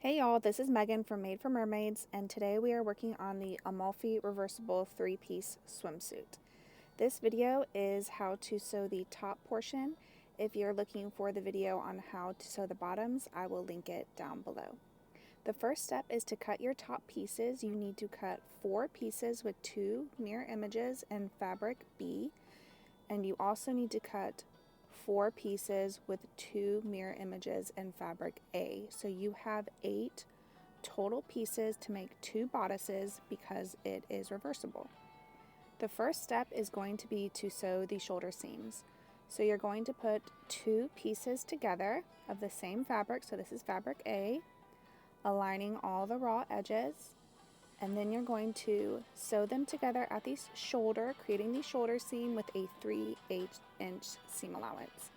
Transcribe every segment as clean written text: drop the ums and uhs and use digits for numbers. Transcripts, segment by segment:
Hey y'all, this is Megan from Made for Mermaids, and today we are working on the Amalfi Reversible 3-piece swimsuit. This video is how to sew the top portion. If you're looking for the video on how to sew the bottoms, I will link it down below. The first step is to cut your top pieces. You need to cut 4 pieces with 2 mirror images in fabric B, and you also need to cut 4 pieces with 2 mirror images in fabric A. So you have 8 total pieces to make 2 bodices because it is reversible. The first step is going to be to sew the shoulder seams. So you're going to put 2 pieces together of the same fabric, so this is fabric A, aligning all the raw edges, and then you're going to sew them together at the shoulder, creating the shoulder seam with a 3/8 inch seam allowance.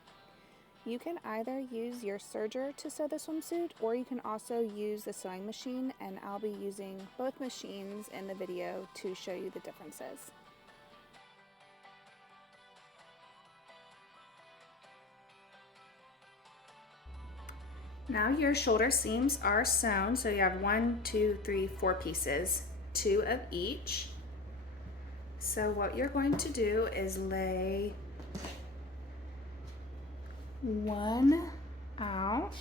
You can either use your serger to sew the swimsuit, or you can also use the sewing machine, and I'll be using both machines in the video to show you the differences. Now your shoulder seams are sewn, so you have 1, 2, 3, 4 pieces, 2 of each. So what you're going to do is lay one out,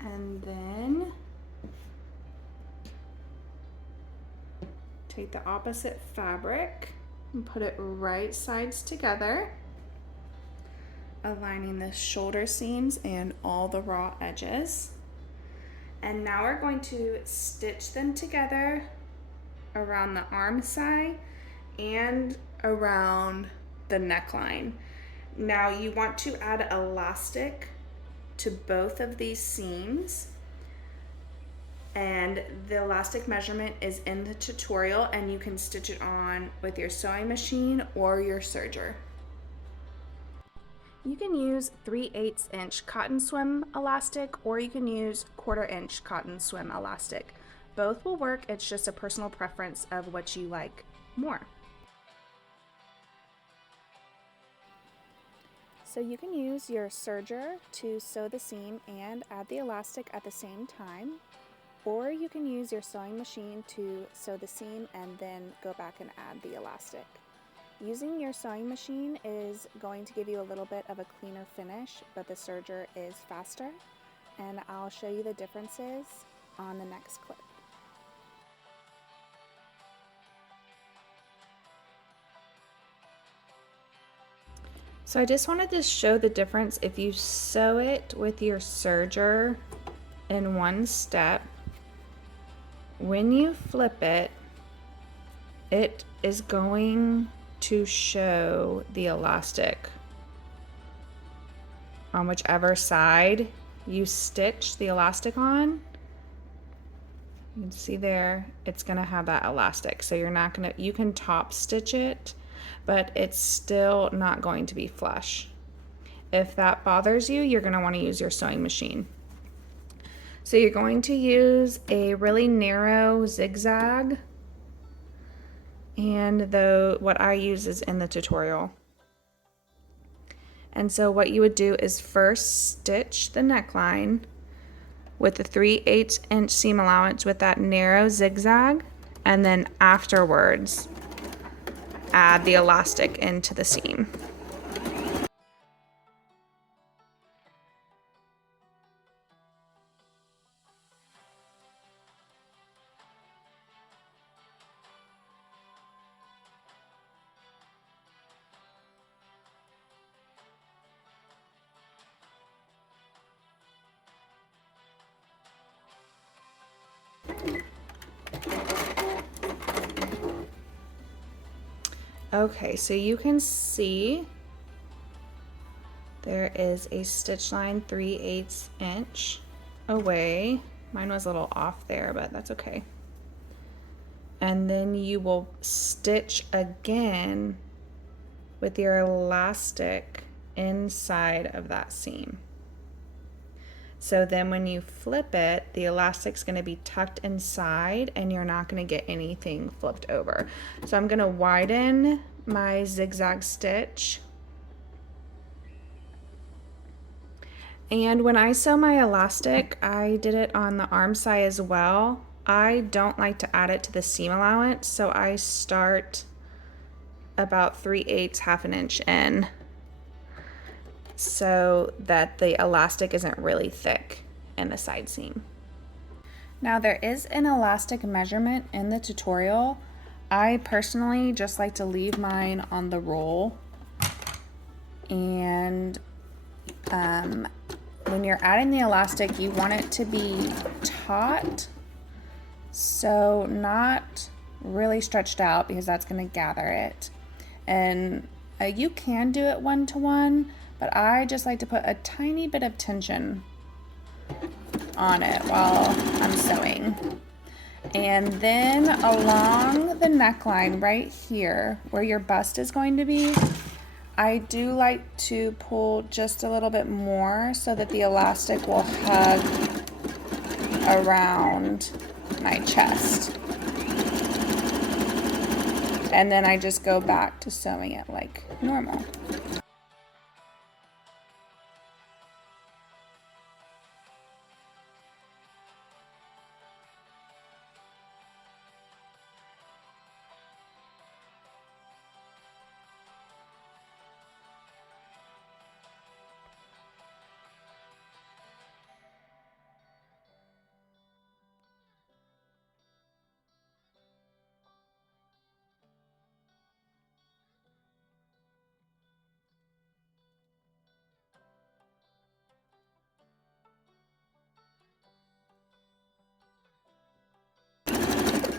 and then take the opposite fabric and put it right sides together, aligning the shoulder seams and all the raw edges. And now we're going to stitch them together around the arm side and around the neckline. Now you want to add elastic to both of these seams, and the elastic measurement is in the tutorial, and you can stitch it on with your sewing machine or your serger. You can use 3/8 inch cotton swim elastic, or you can use 1/4 inch cotton swim elastic. Both will work, it's just a personal preference of what you like more. So you can use your serger to sew the seam and add the elastic at the same time, or you can use your sewing machine to sew the seam and then go back and add the elastic. Using your sewing machine is going to give you a little bit of a cleaner finish, but the serger is faster, and I'll show you the differences on the next clip. So I just wanted to show the difference if you sew it with your serger in one step. When you flip it, it is going to show the elastic on whichever side you stitch the elastic on. You can see there, it's gonna have that elastic. So you're not gonna, you can top stitch it, but it's still not going to be flush. If that bothers you, you're gonna wanna use your sewing machine. So you're going to use a really narrow zigzag, and what I use is in the tutorial. And so what you would do is first stitch the neckline with the 3/8 inch seam allowance with that narrow zigzag, and then afterwards add the elastic into the seam. Okay, so you can see there is a stitch line 3/8 inch away. Mine was a little off there, but that's okay. And then you will stitch again with your elastic inside of that seam. So then when you flip it, the elastic's going to be tucked inside and you're not going to get anything flipped over. So I'm going to widen my zigzag stitch And when I sew my elastic, I did it on the arm side as well. I don't like to add it to the seam allowance, so I start about 3/8, half an inch in, so that the elastic isn't really thick in the side seam. Now there is an elastic measurement in the tutorial. I personally just like to leave mine on the roll, and when you're adding the elastic, you want it to be taut, so not really stretched out because that's going to gather it. And you can do it 1-to-1, but I just like to put a tiny bit of tension on it while I'm sewing. And then along the neckline right here where your bust is going to be, I do like to pull just a little bit more so that the elastic will hug around my chest. And then I just go back to sewing it like normal.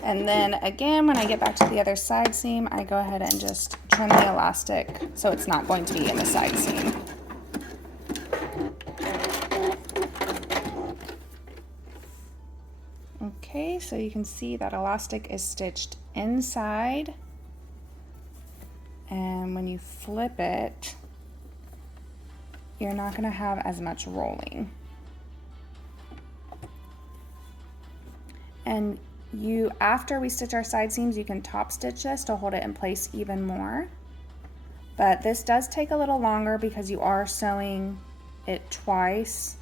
And then again, when I get back to the other side seam, I go ahead and just trim the elastic so it's not going to be in the side seam. Okay, so you can see that elastic is stitched inside, and when you flip it, you're not going to have as much rolling. And after we stitch our side seams, you can top stitch this to hold it in place even more. But this does take a little longer because you are sewing it twice,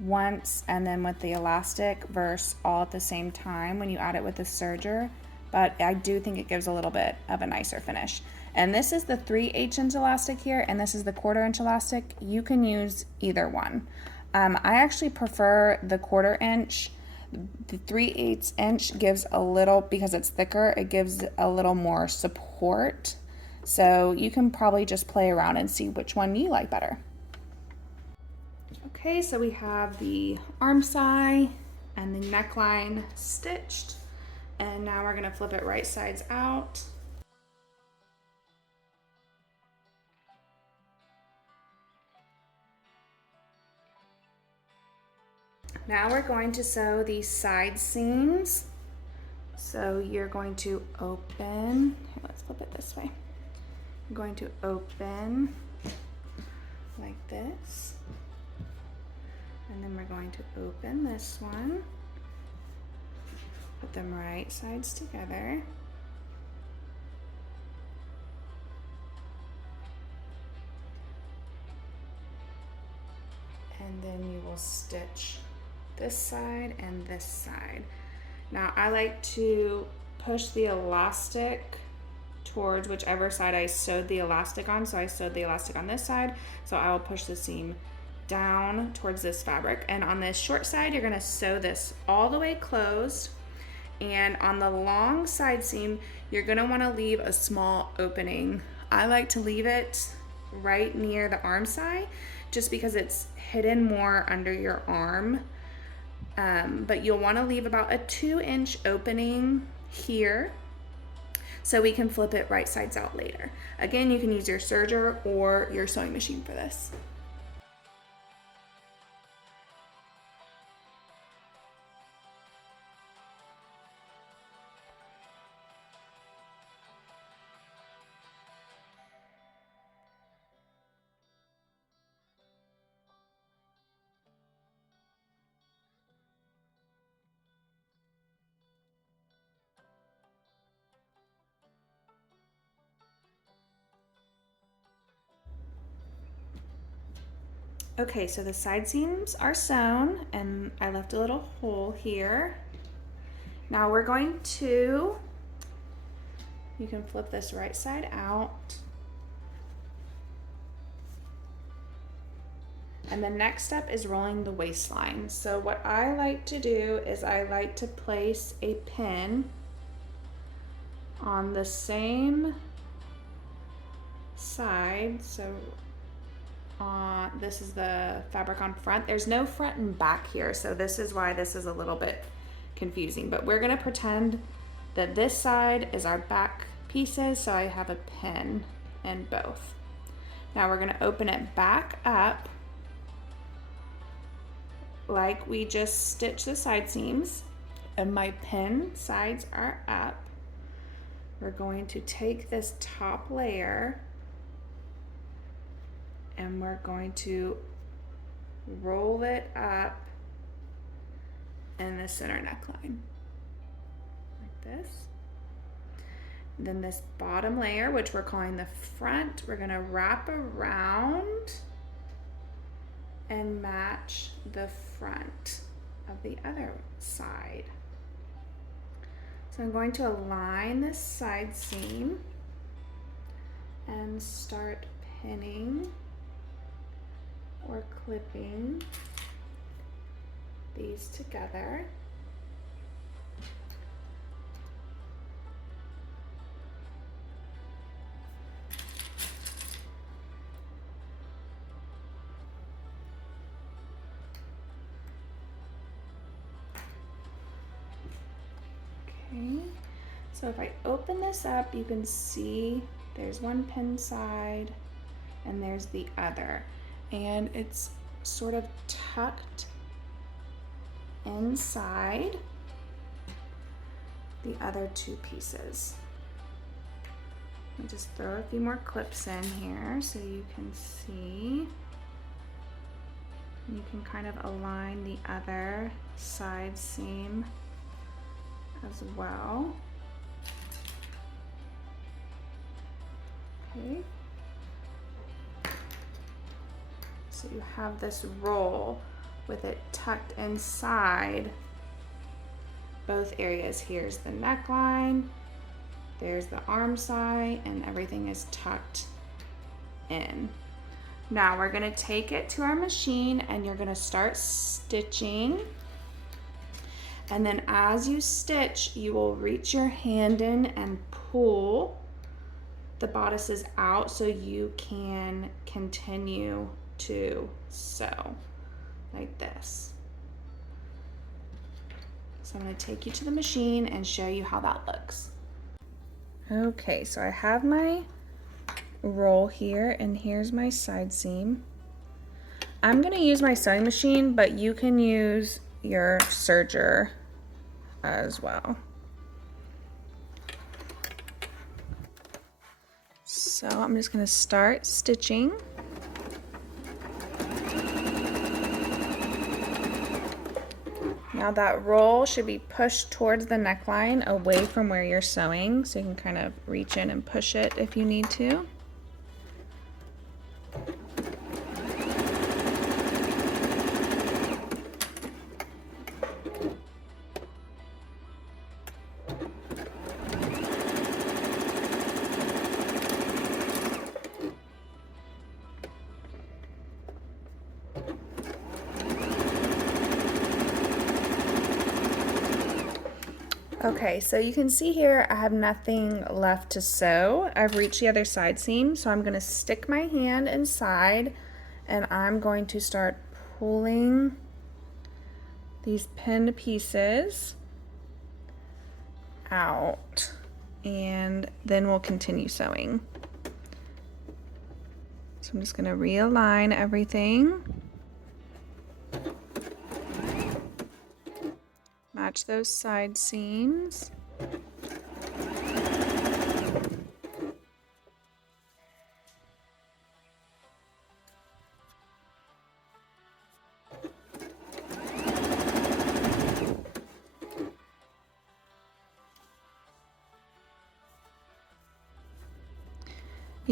once and then with the elastic, versus all at the same time when you add it with the serger. But I do think it gives a little bit of a nicer finish. And this is the 3/8 inch elastic here, and this is the 1/4 inch elastic. You can use either one. I actually prefer the 1/4 inch. The 3/8 inch gives a little, because it's thicker, it gives a little more support. So you can probably just play around and see which one you like better. Okay, so we have the arm side and the neckline stitched, and now we're going to flip it right sides out. Now we're going to sew the side seams. So you're going to open, here, let's flip it this way. I'm going to open like this, and then we're going to open this one, put them right sides together. And then you will stitch this side and this side. Now I like to push the elastic towards whichever side I sewed the elastic on. So I sewed the elastic on this side, so I will push the seam down towards this fabric. And on this short side, you're gonna sew this all the way closed. And on the long side seam, you're gonna wanna leave a small opening. I like to leave it right near the arm side, just because it's hidden more under your arm. But you'll wanna leave about a 2-inch opening here, so we can flip it right sides out later. Again, you can use your serger or your sewing machine for this. Okay, so the side seams are sewn and I left a little hole here. Now we're going to, you can flip this right side out. And the next step is rolling the waistline. So what I like to do is I like to place a pin on the same side. So this is the fabric on front. There's no front and back here, so this is why this is a little bit confusing. But we're gonna pretend that this side is our back pieces, so I have a pin in both. Now we're gonna open it back up like we just stitched the side seams, and my pin sides are up. We're going to take this top layer and we're going to roll it up in the center neckline, like this. And then this bottom layer, which we're calling the front, we're gonna wrap around and match the front of the other side. So I'm going to align this side seam and start pinning or clipping these together. Okay, so if I open this up, you can see there's one pin side and there's the other. And it's sort of tucked inside the other two pieces. I'll just throw a few more clips in here so you can see. You can kind of align the other side seam as well. Okay. So you have this roll with it tucked inside both areas. Here's the neckline, there's the arm side, and everything is tucked in. Now we're gonna take it to our machine and you're gonna start stitching. And then as you stitch, you will reach your hand in and pull the bodices out so you can continue to sew like this. So I'm going to take you to the machine and show you how that looks. Okay, so I have my roll here and here's my side seam. I'm going to use my sewing machine, but you can use your serger as well. So I'm just going to start stitching. Now that roll should be pushed towards the neckline away from where you're sewing, so you can kind of reach in and push it if you need to. Okay, so you can see here I have nothing left to sew. I've reached the other side seam, so I'm going to stick my hand inside and I'm going to start pulling these pinned pieces out, and then we'll continue sewing. So I'm just going to realign everything. Match those side seams.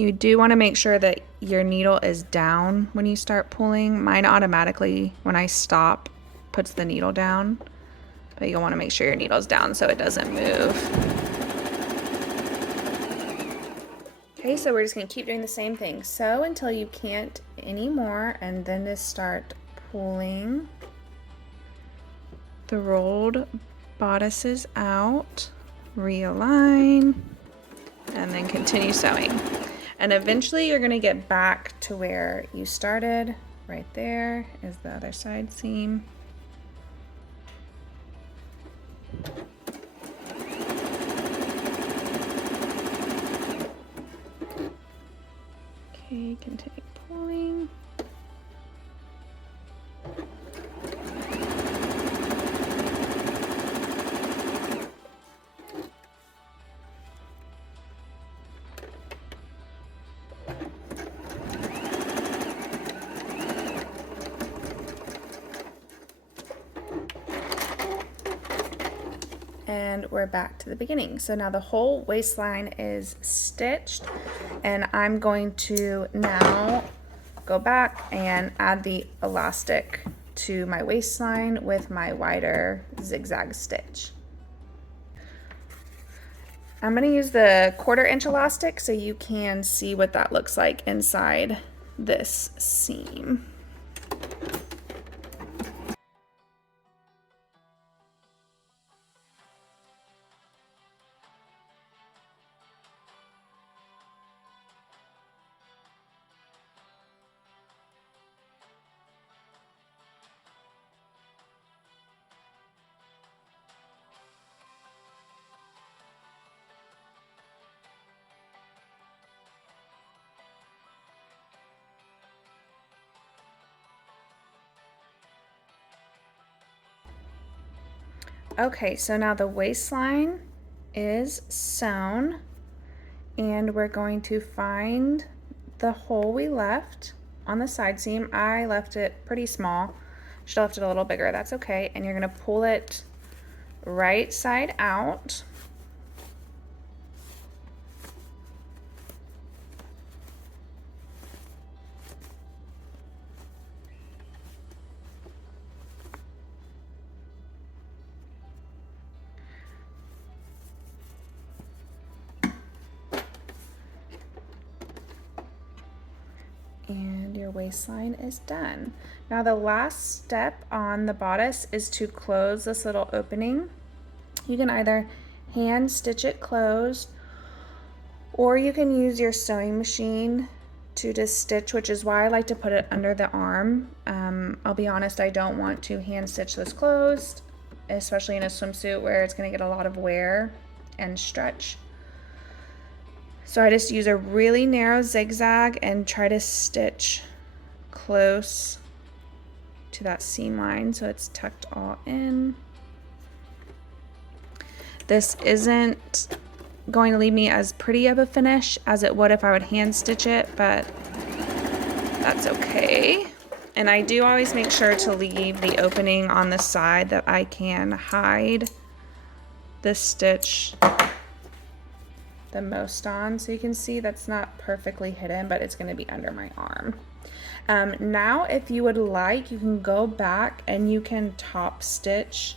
You do want to make sure that your needle is down when you start pulling. Mine automatically, when I stop, puts the needle down, but you'll want to make sure your needle's down so it doesn't move. Okay, so we're just going to keep doing the same thing. Sew until you can't anymore, and then just start pulling the rolled bodices out, realign, and then continue sewing. And eventually you're going to get back to where you started. Right there is the other side seam. Okay, continue pulling. And we're back to the beginning. So now the whole waistline is stitched, and I'm going to now go back and add the elastic to my waistline with my wider zigzag stitch. I'm going to use the 1/4 inch elastic so you can see what that looks like inside this seam. Okay, so now the waistline is sewn, and we're going to find the hole we left on the side seam. I left it pretty small. Should have left it a little bigger. That's okay. And you're going to pull it right side out. And your waistline is done. Now the last step on the bodice is to close this little opening. You can either hand stitch it closed, or you can use your sewing machine to just stitch, which is why I like to put it under the arm. I'll be honest, I don't want to hand stitch this closed, especially in a swimsuit where it's going to get a lot of wear and stretch. So I just use a really narrow zigzag and try to stitch close to that seam line so it's tucked all in. This isn't going to leave me as pretty of a finish as it would if I would hand stitch it, but that's okay. And I do always make sure to leave the opening on the side that I can hide the stitch the most on, so you can see that's not perfectly hidden, but it's going to be under my arm. Now if you would like, you can go back and you can top stitch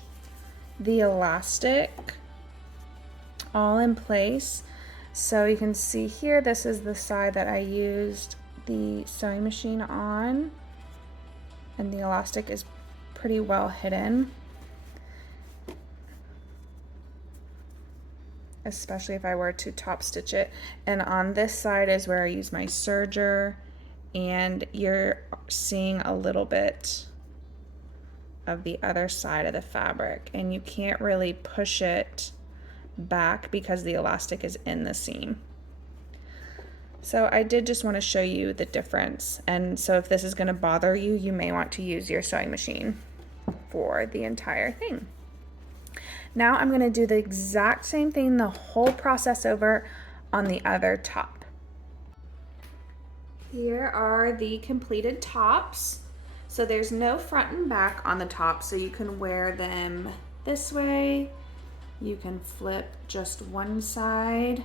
the elastic all in place. So you can see here, this is the side that I used the sewing machine on, and the elastic is pretty well hidden, especially if I were to top stitch it. And on this side is where I use my serger, and you're seeing a little bit of the other side of the fabric, and you can't really push it back because the elastic is in the seam. So I did just want to show you the difference, and so if this is going to bother you, you may want to use your sewing machine for the entire thing. Now I'm going to do the exact same thing, the whole process over on the other top. Here are the completed tops. So there's no front and back on the top, so you can wear them this way. You can flip just one side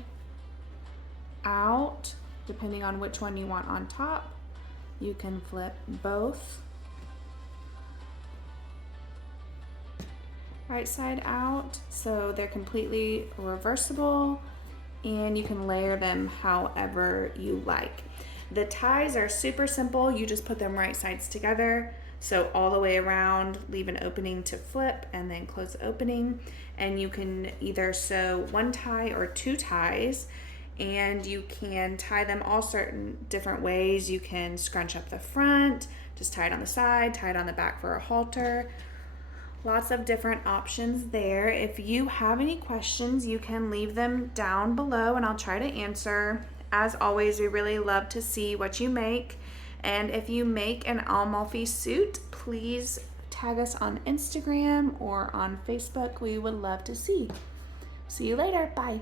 out, depending on which one you want on top. You can flip both right side out, so they're completely reversible, and you can layer them however you like. The ties are super simple. You just put them right sides together, so all the way around, leave an opening to flip and then close the opening, and you can either sew one tie or two ties, and you can tie them all certain different ways. You can scrunch up the front, just tie it on the side, tie it on the back for a halter. Lots of different options there. If you have any questions, you can leave them down below and I'll try to answer. As always, we really love to see what you make. And if you make an Amalfi suit, please tag us on Instagram or on Facebook. We would love to see. See you later. Bye.